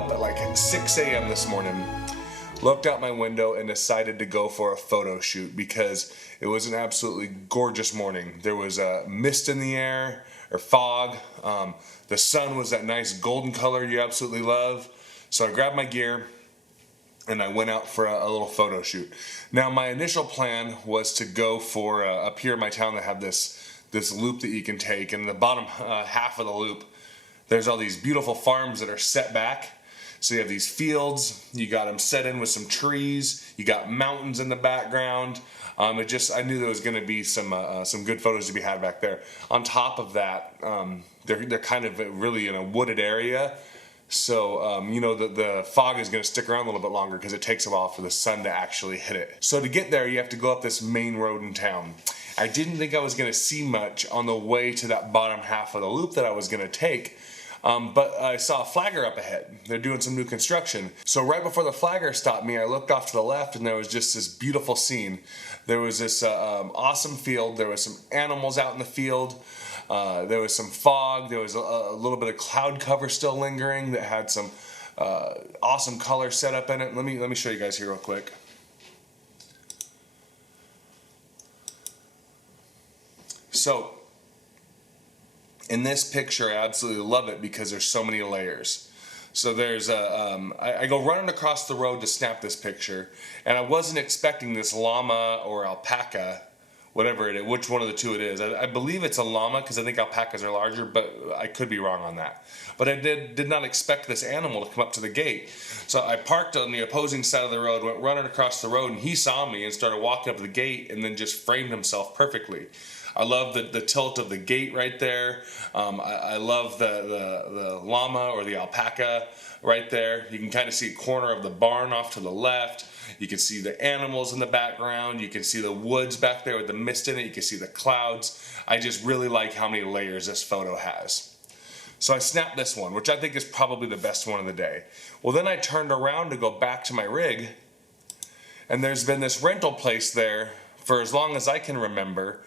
up at like 6 a.m. this morning, looked out my window and decided to go for a photo shoot because it was an absolutely gorgeous morning. There was a mist in the air, or fog. The sun was that nice golden color you absolutely love. So I grabbed my gear and I went out for a little photo shoot. Now my initial plan was to go for, up here in my town they have this loop that you can take, and in the bottom half of the loop there's all these beautiful farms that are set back. So you have these fields, you got them set in with some trees, you got mountains in the background. I knew there was going to be some good photos to be had back there. On top of that, they're kind of really in a wooded area. So, the fog is going to stick around a little bit longer because it takes a while for the sun to actually hit it. So to get there, you have to go up this main road in town. I didn't think I was going to see much on the way to that bottom half of the loop that I was going to take. But I saw a flagger up ahead. They're doing some new construction. So right before the flagger stopped me, I looked off to the left and there was just this beautiful scene. There was this awesome field. There was some animals out in the field. There was some fog. There was a little bit of cloud cover still lingering that had some awesome color set up in it. Let me show you guys here real quick. So in this picture, I absolutely love it because there's so many layers. So there's I go running across the road to snap this picture, and I wasn't expecting this llama or alpaca, whatever it is, which one of the two it is. I believe it's a llama because I think alpacas are larger, but I could be wrong on that. But I did not expect this animal to come up to the gate. So I parked on the opposing side of the road, went running across the road, and he saw me and started walking up to the gate and then just framed himself perfectly. I love the tilt of the gate right there. I love the llama or the alpaca right there. You can kind of see a corner of the barn off to the left. You can see the animals in the background. You can see the woods back there with the mist in it. You can see the clouds. I just really like how many layers this photo has. So I snapped this one, which I think is probably the best one of the day. Well, then I turned around to go back to my rig, and there's been this rental place there for as long as I can remember.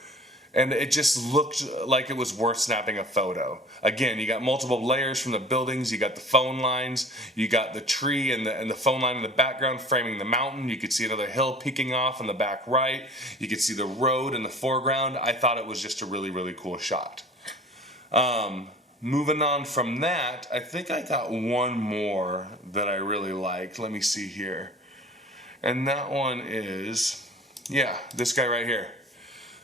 And it just looked like it was worth snapping a photo. Again, you got multiple layers from the buildings, you got the phone lines, you got the tree and the phone line in the background framing the mountain. You could see another hill peeking off on the back right. You could see the road in the foreground. I thought it was just a really, really cool shot. Moving on from that, I think I got one more that I really liked. Let me see here. And that one is, yeah, this guy right here.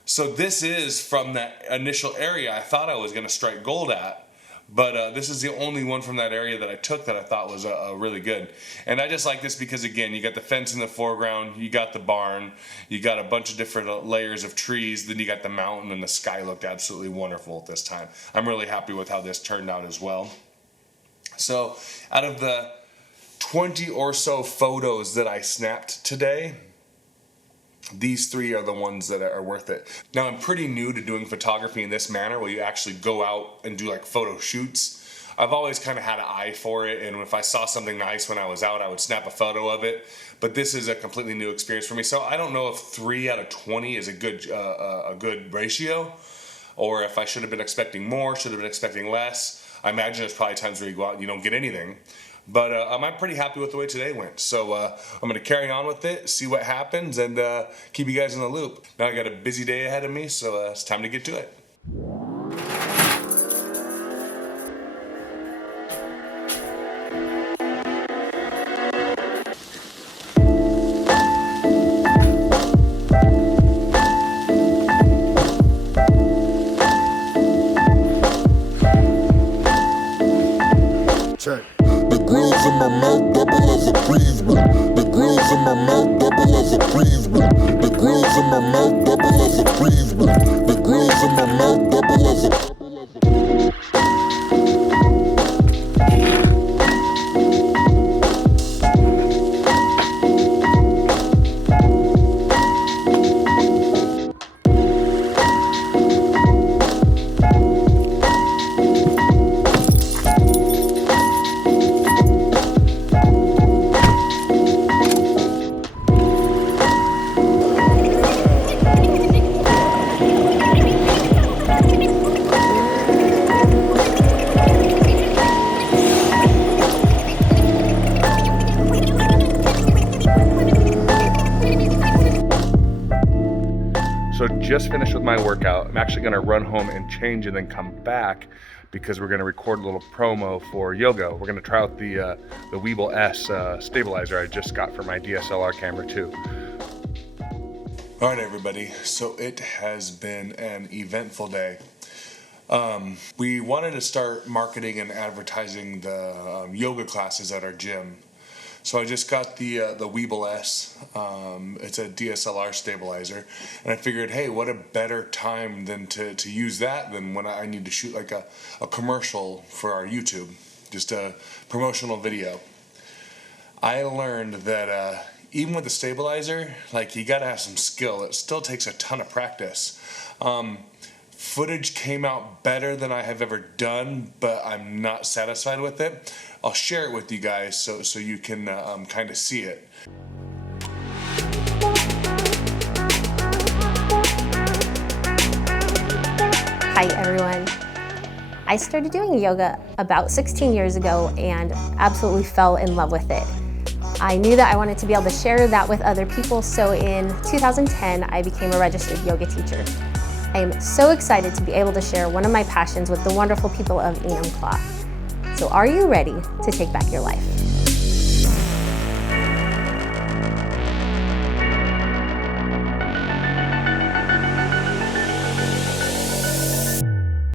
So this is from that initial area I thought I was going to strike gold at, but this is the only one from that area that I took that I thought was really good. And I just like this because, again, you got the fence in the foreground, you got the barn, you got a bunch of different layers of trees, then you got the mountain, and the sky looked absolutely wonderful at this time. I'm really happy with how this turned out as well. So out of the 20 or so photos that I snapped today, these three are the ones that are worth it. Now, I'm pretty new to doing photography in this manner where you actually go out and do like photo shoots. I've always kind of had an eye for it, and if I saw something nice when I was out, I would snap a photo of it. But this is a completely new experience for me. So I don't know if 3 out of 20 is a good ratio, or if I should have been expecting more, should have been expecting less. I imagine there's probably times where you go out and you don't get anything. But I'm pretty happy with the way today went. So I'm going to carry on with it, see what happens, and keep you guys in the loop. Now I got a busy day ahead of me, so it's time to get to it. Check. The grills in my mouth double as a freezer. The grills in my mouth double as a freezer. The grills in my mouth double as a freezer. The grills in my mouth double as a just finished with my workout. I'm actually gonna run home and change and then come back because we're gonna record a little promo for yoga. We're gonna try out the Weeble S stabilizer I just got for my DSLR camera too. All right, everybody, so it has been an eventful day. We wanted to start marketing and advertising the yoga classes at our gym. So I just got the Weeble S. It's a DSLR stabilizer, and I figured, hey, what a better time than to use that than when I need to shoot like a commercial for our YouTube, just a promotional video. I learned that even with the stabilizer, like, you gotta have some skill. It still takes a ton of practice. Footage came out better than I have ever done, but I'm not satisfied with it. I'll share it with you guys so you can kind of see it. Hi everyone. I started doing yoga about 16 years ago and absolutely fell in love with it. I knew that I wanted to be able to share that with other people, so in 2010 I became a registered yoga teacher. I am so excited to be able to share one of my passions with the wonderful people of Enumclaw. So are you ready to take back your life?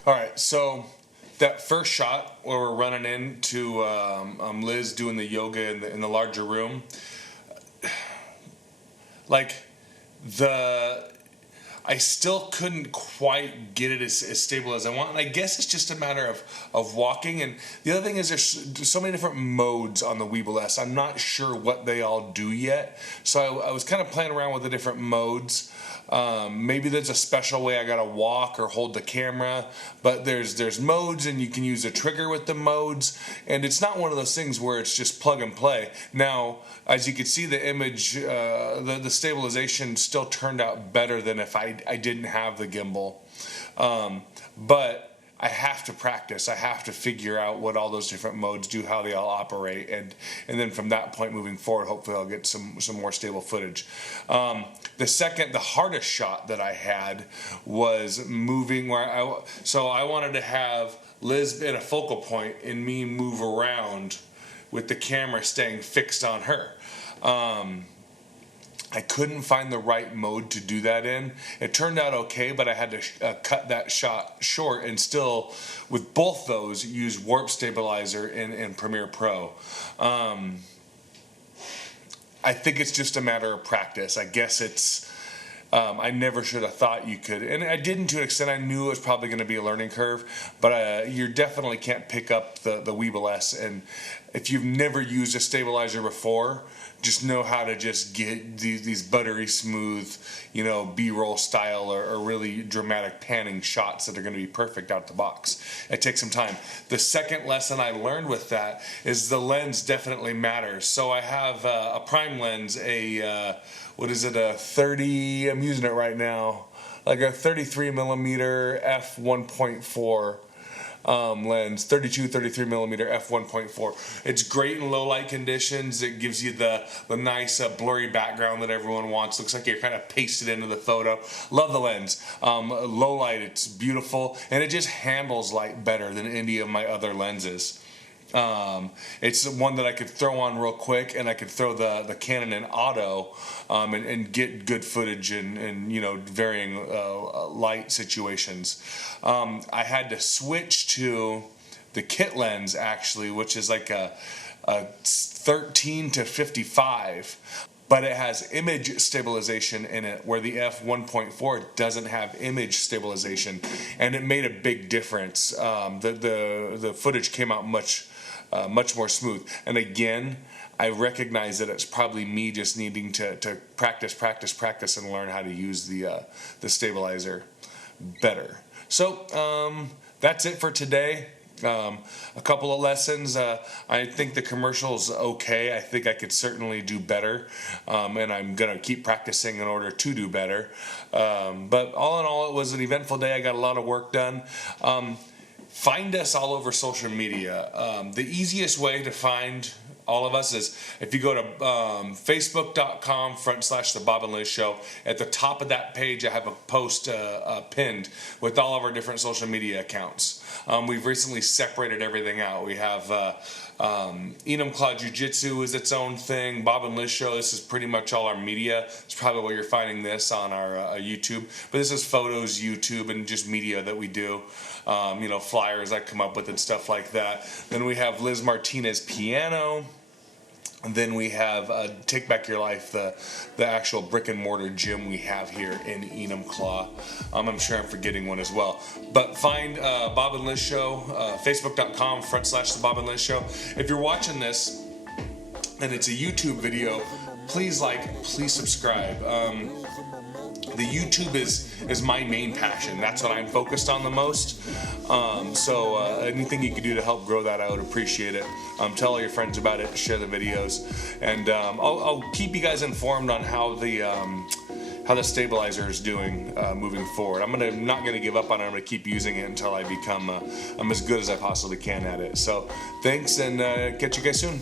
All right, so that first shot where we're running into Liz doing the yoga in the larger room, like, I still couldn't quite get it as stable as I want, and I guess it's just a matter of walking. And the other thing is there's so many different modes on the Weeble S. I'm not sure what they all do yet, so I was kind of playing around with the different modes. Maybe there's a special way I gotta walk or hold the camera, but there's modes, and you can use a trigger with the modes, and it's not one of those things where it's just plug and play. Now, as you can see, the image, the stabilization still turned out better than if I didn't have the gimbal, but I have to practice. I have to figure out what all those different modes do, how they all operate, and then from that point moving forward, hopefully I'll get some more stable footage. The hardest shot that I had was moving so I wanted to have Liz in a focal point and me move around with the camera staying fixed on her. I couldn't find the right mode to do that in. It turned out okay, but I had to cut that shot short and still, with both those, use warp stabilizer in Premiere Pro. I think it's just a matter of practice. I guess it's, I never should have thought you could, and I didn't to an extent. I knew it was probably going to be a learning curve, but you definitely can't pick up the Weeble S, and if you've never used a stabilizer before, just know how to just get these buttery smooth, B-roll style or really dramatic panning shots that are going to be perfect out the box. It takes some time. The second lesson I learned with that is the lens definitely matters. So I have a prime lens, a 30, I'm using it right now, like a 33 millimeter f1.4 lens, 33 millimeter f1.4. It's great in low light conditions. It gives you the nice blurry background that everyone wants. Looks like you're kind of pasted into the photo. Love the lens. Low light, it's beautiful, and it just handles light better than any of my other lenses. It's one that I could throw on real quick, and I could throw the Canon in auto and get good footage in varying light situations. I had to switch to the kit lens actually, which is like a 13 to 55. But it has image stabilization in it, where the f1.4 doesn't have image stabilization, and it made a big difference. The footage came out much more smooth. And again, I recognize that it's probably me just needing to practice and learn how to use the stabilizer better. So that's it for today. A couple of lessons. I think the commercial's okay. I think I could certainly do better, and I'm gonna keep practicing in order to do better. But all in all, it was an eventful day. I got a lot of work done. Find us all over social media. The easiest way to find all of us is if you go to facebook.com/The Bob and Liz Show. At the top of that page, I have a post pinned with all of our different social media accounts. We've recently separated everything out. We have Enum Claw Jiu-Jitsu is its own thing. Bob and Liz Show, this is pretty much all our media. It's probably where you're finding this on our YouTube. But this is photos, YouTube, and just media that we do. Flyers I come up with and stuff like that. Then we have Liz Martinez Piano. And then we have Take Back Your Life, the actual brick and mortar gym we have here in Enumclaw. I'm sure I'm forgetting one as well. But find Bob and Liz Show, facebook.com/The Bob and Liz Show. If you're watching this and it's a YouTube video, please please subscribe. The YouTube is my main passion. That's what I'm focused on the most. So anything you can do to help grow that, I would appreciate it. Tell all your friends about it, share the videos, and I'll keep you guys informed on how the stabilizer is doing moving forward. I'm not gonna give up on it. I'm gonna keep using it until I become I'm as good as I possibly can at it. So thanks, and catch you guys soon.